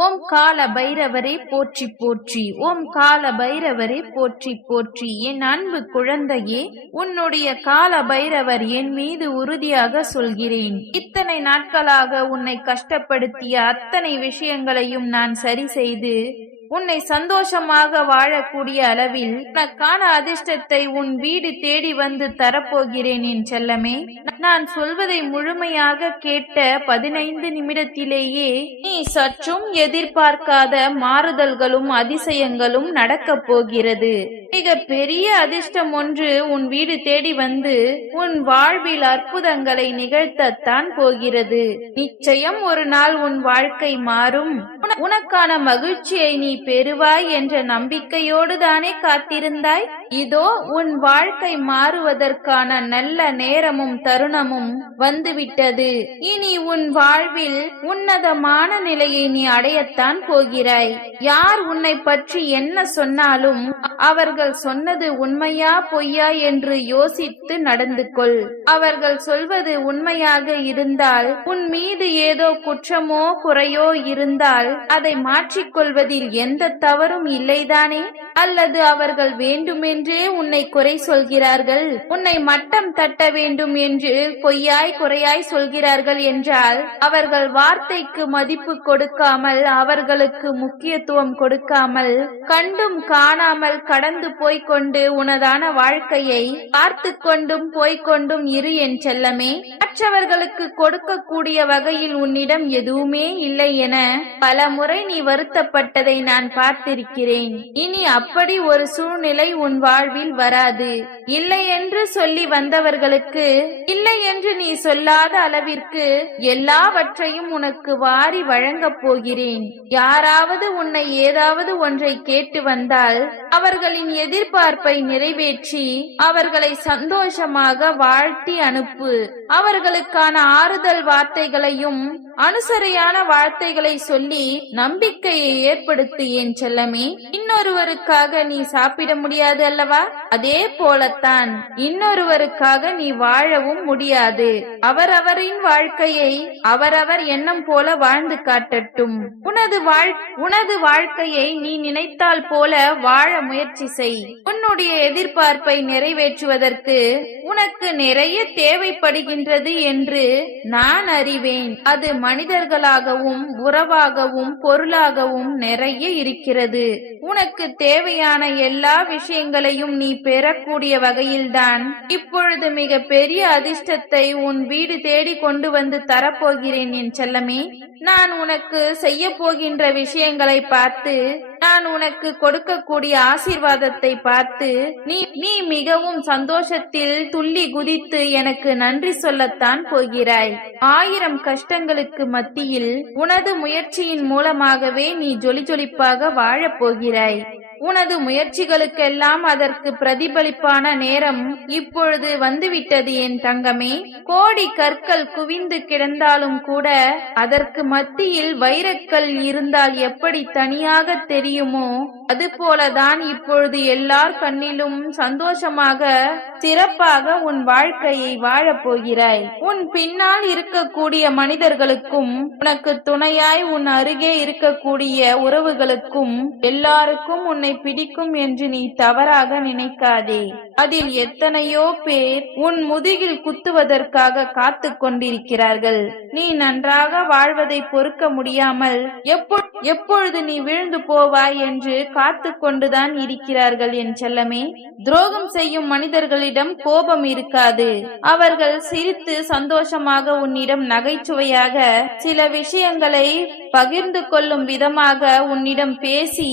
ஓம் கால பைரவரே போற்றி போற்றி ஓம் கால பைரவரே போற்றி போற்றி. என் அன்பு குழந்தையே உன்னுடைய கால பைரவர் என் மீது உறுதியாக சொல்கிறேன். இத்தனை நாட்களாக உன்னை கஷ்டப்படுத்திய அத்தனை விஷயங்களையும் நான் சரி செய்து உன்னை சந்தோஷமாக வாழக்கூடிய அளவில் உனக்கான அதிர்ஷ்டத்தை உன் வீடு தேடி வந்து தரப்போகிறேன் என் செல்லமே. நான் சொல்வதை முழுமையாக கேட்ட பதினைந்து நிமிடத்திலேயே நீ சற்றும் எதிர்பார்க்காத மாறுதல்களும் அதிசயங்களும் நடக்கப் போகிறது. மிக பெரிய அதிர்ஷ்டம் ஒன்று உன் வீடு தேடி வந்து உன் வாழ்வில் அற்புதங்களை நிகழ்த்தத்தான் போகிறது. நிச்சயம் ஒரு நாள் உன் வாழ்க்கை மாறும். உனக்கான மகிழ்ச்சியை நீ பெறுவாய் என்ற நம்பிக்கையோடு தானே காத்திருந்தாய்? இதோ உன் வாழ்க்கை மாறுவதற்கான நல்ல நேரமும் தருணமும் வந்துவிட்டது. இனி உன் வாழ்வில் உன்னதமான நிலையை நீ அடையத்தான் போகிறாய். யார் உன்னை பற்றி என்ன சொன்னாலும் அவர்கள் சொன்னது உண்மையா பொய்யா என்று யோசித்து நடந்து கொள் அவர்கள் சொல்வது உண்மையாக இருந்தால் உன் மீது ஏதோ குற்றமோ குறையோ இருந்தால் அதை மாற்றிக்கொள்வதில் எந்த தவறும் இல்லைதானே? அல்லது அவர்கள் வேண்டுமென்று உன்னை குறை சொல்கிறார்கள். உன்னை மட்டம் தட்ட வேண்டும் என்று பொய்யாய் குறையாய் சொல்கிறார்கள் என்றால் அவர்கள் வார்த்தைக்கு மதிப்பு கொடுக்காமல் அவர்களுக்கு முக்கியத்துவம் கொடுக்காமல் கண்டும் காணாமல் கடந்து போய்க் கொண்டு உனதான வாழ்க்கையை பார்த்து கொண்டும் போய்க் கொண்டும் இரு என் செல்லமே. மற்றவர்களுக்கு கொடுக்கக்கூடிய வகையில் உன்னிடம் எதுவுமே இல்லை என பல முறை நீ வருத்தப்பட்டதை நான் பார்த்திருக்கிறேன். இனி அப்படி ஒரு சூழ்நிலை உன் வாழ்வில் வராது. இல்லை என்று சொல்லி வந்தவர்களுக்கு இல்லை என்று நீ சொல்லாத அளவிற்கு எல்லாவற்றையும் உனக்கு வாரி வழங்கப் போகிறேன். யாராவது உன்னை ஏதாவது ஒன்றை கேட்டு வந்தால் அவர்களின் எதிர்பார்ப்பை நிறைவேற்றி அவர்களை சந்தோஷமாக வாழ்த்தி அனுப்பு. அவர்களுக்கான ஆறுதல் வார்த்தைகளையும் அனுசரையான வார்த்தைகளை சொல்லி நம்பிக்கையை ஏற்படுத்து என் செல்லமே இன்னொருவருக்காக நீ சாப்பிட முடியாது அல்ல ಅಲ್ವಾ அதே போலத்தான் இன்னொருவருக்காக நீ வாழவும் முடியாது. அவரவரின் வாழ்க்கையை அவரவர் எண்ணம் போல வாழ்ந்து காட்டட்டும். உனது உனது வாழ்க்கையை நீ நினைத்தால் போல வாழ முயற்சி செய். உன்னுடைய எதிர்பார்ப்பை நிறைவேற்றுவதற்கு உனக்கு நிறைய தேவைப்படுகின்றது என்று நான் அறிவேன். அது மனிதர்களாகவும் உறவாகவும் பொருளாகவும் நிறைய இருக்கிறது. உனக்கு தேவையான எல்லா விஷயங்களையும் நீ பெறக்கூடிய வகையில்தான். இப்பொழுது மிக பெரிய அதிர்ஷ்டத்தை உன் வீடு தேடி கொண்டு வந்து தரப்போகிறேன் என் செல்லமே. நான் உனக்கு செய்ய போகின்ற விஷயங்களை பார்த்து நான் உனக்கு கொடுக்கக்கூடிய ஆசீர்வாதத்தை பார்த்து நீ நீ மிகவும் சந்தோஷத்தில் துள்ளி குதித்து எனக்கு நன்றி சொல்லத்தான் போகிறாய். ஆயிரம் கஷ்டங்களுக்கு மத்தியில் உனது முயற்சியின் மூலமாகவே நீ ஜொலி ஜொலிப்பாக வாழப் போகிறாய். உனது முயற்சிகளுக்கெல்லாம் அதற்கு பிரதிபலிப்பான நேரம் இப்பொழுது வந்துவிட்டது என் தங்கமே. கோடி கற்கள் குவிந்து கிடந்தாலும் கூட அதற்கு மத்தியில் வைரக்கல் இருந்தால் எப்படி தனியாக தெரியும் அது போலதான் இப்பொழுது எல்லார் கண்ணிலும் சந்தோஷமாக சிறப்பாக உன் வாழ்க்கையை வாழப் போகிறாய். உன் பின்னால் இருக்கக்கூடிய மனிதர்களுக்கும் உனக்கு துணையாய் உன் அருகே இருக்கக்கூடிய உறவுகளுக்கும் எல்லாருக்கும் உன்னை பிடிக்கும் என்று நீ தவறாக நினைக்காதே. அதில் எத்தனையோ பேர் உன் முதுகில் குத்துவதற்காக காத்து கொண்டிருக்கிறார்கள். நீ நன்றாக வாழ்வதை பொறுக்க முடியாமல் எப்பொழுது நீ விழுந்து போவாய் என்று காத்து கொண்டுதான் இருக்கிறார்கள் என் செல்லமே. துரோகம் செய்யும் மனிதர்களிடம் கோபம் இருக்காது. அவர்கள் சிரித்து சந்தோஷமாக உன்னிடம் நகைச்சுவையாக சில விஷயங்களை பகிர்ந்து கொள்ளும் விதமாக உன்னிடம் பேசி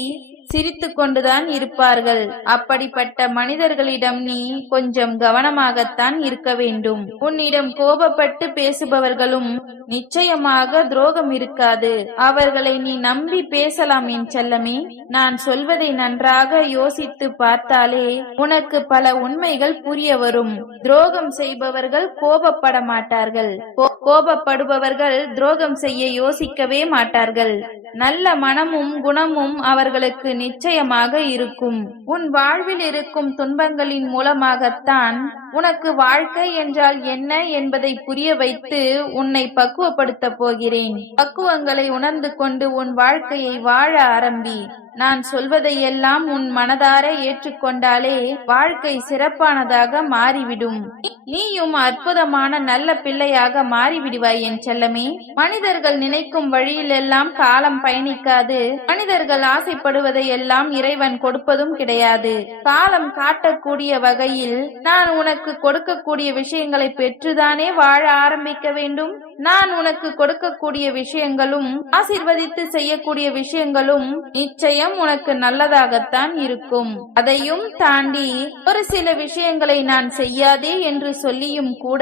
சிரித்து கொண்டுதான் இருப்பார்கள். அப்படிப்பட்ட மனிதர்களிடம் நீ கொஞ்சம் கவனமாகத்தான் இருக்க வேண்டும். உன்னிடம் கோபப்பட்டு பேசுபவர்களும் நிச்சயமாக துரோகம் இருக்காது. அவர்களை நீ நம்பி பேசலாம் என் செல்லமே. நான் சொல்வதை நன்றாக யோசித்து பார்த்தாலே உனக்கு பல உண்மைகள் புரிய வரும். துரோகம் செய்பவர்கள் கோபப்பட மாட்டார்கள். கோ- கோபப்படுபவர்கள் துரோகம் செய்ய யோசிக்கவே மாட்டார்கள். நல்ல மனமும் குணமும் அவர்களுக்கு நிச்சயமாக இருக்கும். உன் வாழ்வில் இருக்கும் துன்பங்களின் மூலமாகத்தான் உனக்கு வாழ்க்கை என்றால் என்ன என்பதை புரிய வைத்து உன்னை பக்குவப்படுத்த போகிறேன். பக்குவங்களை உணர்ந்து கொண்டு உன் வாழ்க்கையை வாழ ஆரம்பி. நான் சொல்வதையெல்லாம் உன் மனதார ஏற்றுக்கொண்டாலே வாழ்க்கை சிறப்பானதாக மாறிவிடும். நீயும் அற்புதமான நல்ல பிள்ளையாக மாறிவிடுவாய் என் செல்லமே. மனிதர்கள் நினைக்கும் வழியிலெல்லாம் காலம் பயணிக்காது. மனிதர்கள் ஆசைப்படுவதை எல்லாம் இறைவன் கொடுப்பதும் கிடையாது. காலம் காட்டக்கூடிய வகையில் நான் உனக்கு கொடுக்கக்கூடிய விஷயங்களை பெற்றுதானே வாழ ஆரம்பிக்க வேண்டும்? நான் உனக்கு கொடுக்கக்கூடிய விஷயங்களும் ஆசிர்வதித்து செய்யக்கூடிய விஷயங்களும் நிச்சயம் உனக்கு நல்லதாகத்தான் இருக்கும். அதையும் தாண்டி ஒரு சில விஷயங்களை நான் செய்யாதே என்று சொல்லியும் கூட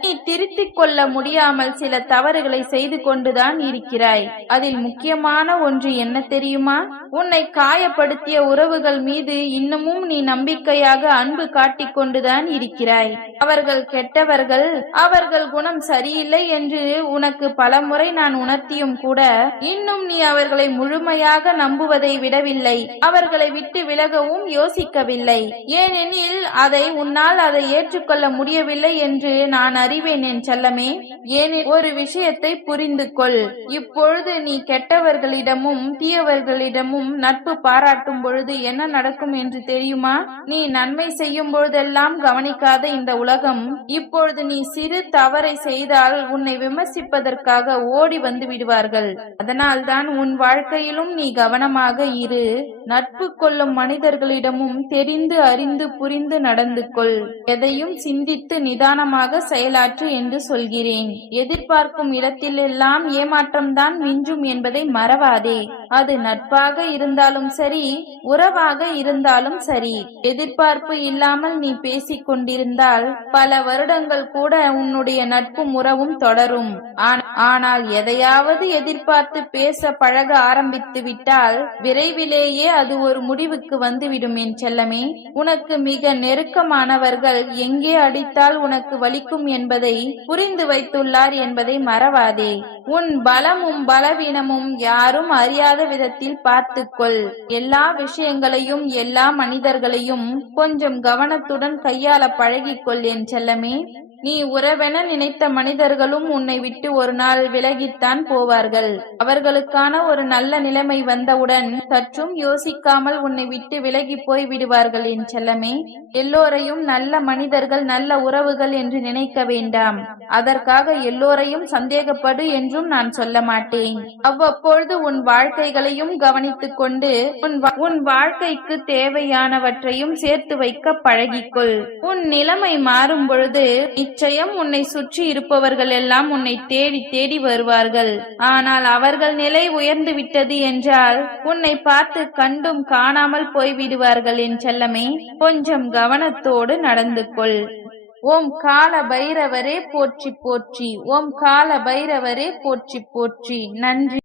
நீ திருத்திக் கொள்ள முடியாமல் சில தவறுகளை செய்து கொண்டுதான் இருக்கிறாய். அதில் முக்கியமான ஒன்று என்ன தெரியுமா? உன்னை காயப்படுத்திய உறவுகள் மீது இன்னமும் நீ நம்பிக்கையாக அன்பு காட்டிக் கொண்டுதான் இருக்கிறாய். அவர்கள் கெட்டவர்கள் அவர்கள் குணம் சரியில்லை என்று உனக்கு பலமுறை நான் உணர்த்தியும் கூட இன்னும் நீ அவர்களை முழுமையாக நம்புவதை விடவில்லை. அவர்களை விட்டு விலகவும் யோசிக்கவில்லை. ஏனெனில் அதை உன்னால் அதை ஏற்றுக்கொள்ள முடியவில்லை என்று நான் அறிவேன் என் செல்லமே. ஏனெனில் ஒரு விஷயத்தை புரிந்து கொள். இப்பொழுது நீ கெட்டவர்களிடமும் தீயவர்களிடமும் நட்பு பாராட்டும் பொழுது என்ன நடக்கும் என்று தெரியுமா? நீ நன்மை செய்யும் பொழுதெல்லாம் கவனிக்காத இந்த உலகம். இப்பொழுது நீ சிறு தவறை செய்தால் உன்னை விமர்சிப்பதற்காக ஓடி வந்து விடுவார்கள். அதனால்தான் உன் வாழ்க்கையிலும் நீ கவனமாக இரு. நட்பு கொள்ளும் மனிதர்களிடமும் தெரிந்து அறிந்து புரிந்து நடந்து கொள். எதையும் சிந்தித்து நிதானமாக செயலாற்று என்று சொல்கிறேன். எதிர்பார்க்கும் இடத்திலெல்லாம் ஏமாற்றம்தான் மிஞ்சும் என்பதை மறவாதே. அது நட்பாக இருந்தாலும் சரி உறவாக இருந்தாலும் சரி. எதிர்பார்ப்பு இல்லாமல் நீ பேசிக் கொண்டிருந்தால் பல வருடங்கள் கூட உன்னுடைய நட்பும் உறவும் தொடரும். ஆனால் எதையாவது எதிர்பார்த்து பேச பழக ஆரம்பித்து விட்டால் விரைவிலேயே அது ஒரு முடிவுக்கு வந்துவிடும் என் செல்லமே. உனக்கு மிக நெருக்கமானவர்கள் எங்கே அடித்தால் உனக்கு வலிக்கும் என்பதை புரிந்து வைத்துள்ளார் என்பதை மறவாதே. உன் பலமும் பலவீனமும் யாரும் அறியாத விதத்தில் பார்த்துக்கொள். எல்லா விஷயங்களையும் எல்லா மனிதர்களையும் கொஞ்சம் கவனத்துடன் கையாள பழகிக்கொள் என் செல்லமே. நீ உறவென நினைத்த மனிதர்களும் உன்னை விட்டு ஒரு நாள் விலகித்தான் போவார்கள். அவர்களுக்கான ஒரு நல்ல நிலைமை வந்தவுடன் சற்றும் யோசி யோசிக்காமல் உன்னை விட்டு விலகி போய் விடுவார்கள் என் செல்லமே. எல்லோரையும் நல்ல மனிதர்கள் நல்ல உறவுகள் என்று நினைக்க வேண்டாம். அதற்காக எல்லோரையும் சந்தேகப்படு என்றும் நான் சொல்ல மாட்டேன். அவ்வப்பொழுது உன் வாழ்க்கைகளையும் கவனித்துக் கொண்டு உன் வாழ்க்கைக்கு தேவையானவற்றையும் சேர்த்து வைக்க பழகிக்கொள். உன் நிலைமை மாறும் பொழுது நிச்சயம் உன்னை சுற்றி இருப்பவர்கள் எல்லாம் உன்னை தேடி தேடி வருவார்கள். ஆனால் அவர்கள் நிலை உயர்ந்து விட்டது என்றால் உன்னை பார்த்து கண்டும் காணாமல் போய்விடுவார்கள் என் செல்லமே கொஞ்சம் கவனத்தோடு நடந்து கொள் ஓம் கால பைரவரே போற்றி போற்றி ஓம் கால பைரவரே போற்றி போற்றி. நன்றி.